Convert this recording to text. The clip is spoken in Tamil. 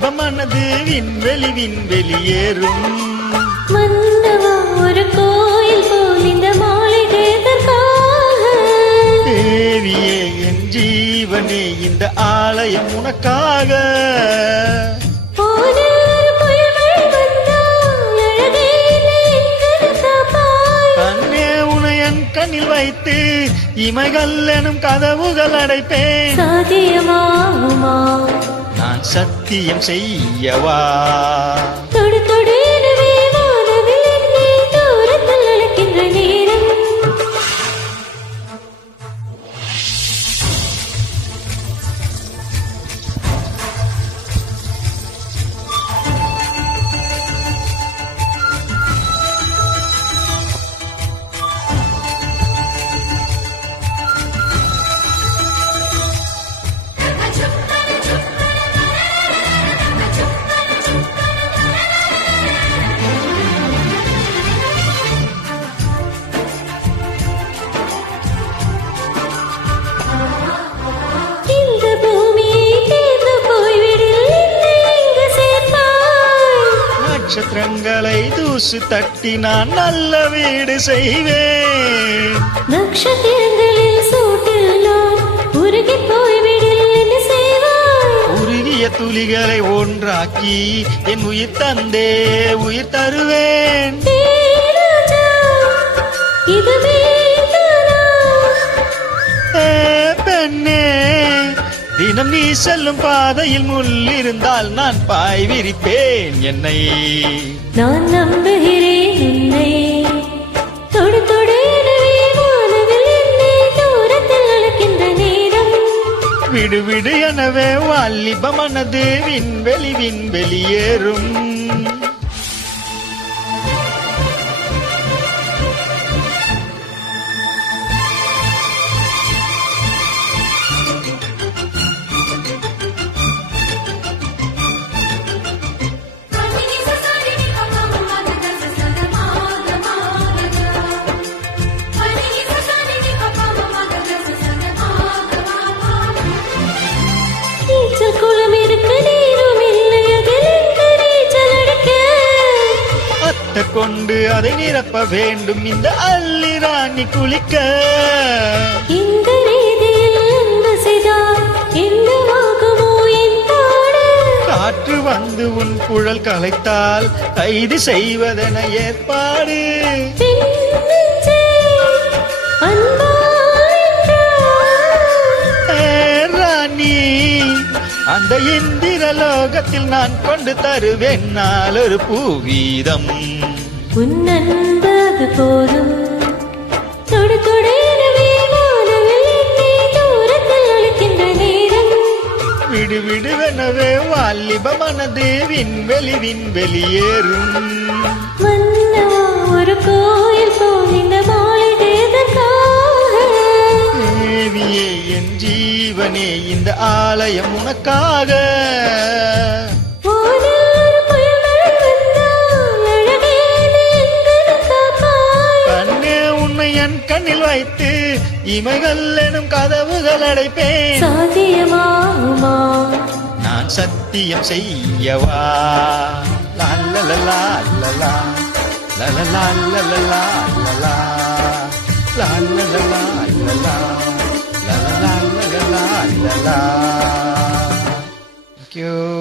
வாலிபமானது விண்வெளி விண்வெளியேறும். மன்னவா ஒரு கோயில் போல் இந்த மாளிகை எதற்காக? தேவியே என் ஜீவனே இந்த ஆலயம் உனக்காக. கண்ணே உனை என் கண்ணில் வைத்து இமைகள் எனும் கதவுகள் அடைப்பேன். சாத்தியமாகுமா? நான் சத்தியம் செய்யவா? தொடு தொடு எனவே வானவில் என்னை தூரத்தில் அழைக்கின்ற நேரம். நட்சத்திரங்களை தூசு தட்டி நான் நல்ல வீடு செய்வேன். நட்சத்திரங்களில் சூட்டில் நான் உருகி போய்விடில் என்ன செய்வாய்? உருகிய துளிகளை ஒன்றாக்கி என் உயிர் தந்தே உயிர் தருவேன். பெண்ணே தினம் நீ செல்லும் பாதையில் முள் இருந்தால் நான் பாய் விரிப்பேன். என்னை நான் நம்புகிறேன் உன்னை. தொடு தொடு எனவே வானவில் என்னை தூரத்தில் அழைக்கின்ற நேரம். விடு விடு எனவே வாலிபமானது விண்வெளி விண்வெளியேறும். கொண்டு அதை நிரப்ப வேண்டும் இந்த அள்ளி ராணி குளிக்க. இந்த ரீதியில் அன்பு செய்தால் என்னவாகுமோ என் பாடு? காற்று வந்து உன் குழல் கலைத்தால் கைது செய்வதென ஏற்பாடு. ராணி அந்த இந்திர லோகத்தில் நான் கொண்டு தருவேன் நாளொரு பூவீதம். உன் அன்பு அது போதும். தொடு தொடு எனவே வானவில் என்னை தூரத்தில் அழைக்கின்ற நேரம். விடு விடுவெனவே வாலிபமானது விண்வெளி விண்வெளியேறும். மன்னவா ஒரு கோயில் போல் இந்த மாளிகை எதற்காக? தேவியே என் ஜீவனே இந்த ஆலயம் உனக்காக. கண்ணில் வைத்து இமைகள் எனும் கதவுகள் அடைப்பேன். சாத்தியமாகுமா? நான் சத்தியம் செய்யவா? லாலலலா லலா லலலா லலலா லலா லாலலலா லலா லலலா லலலா லலா. Thank you.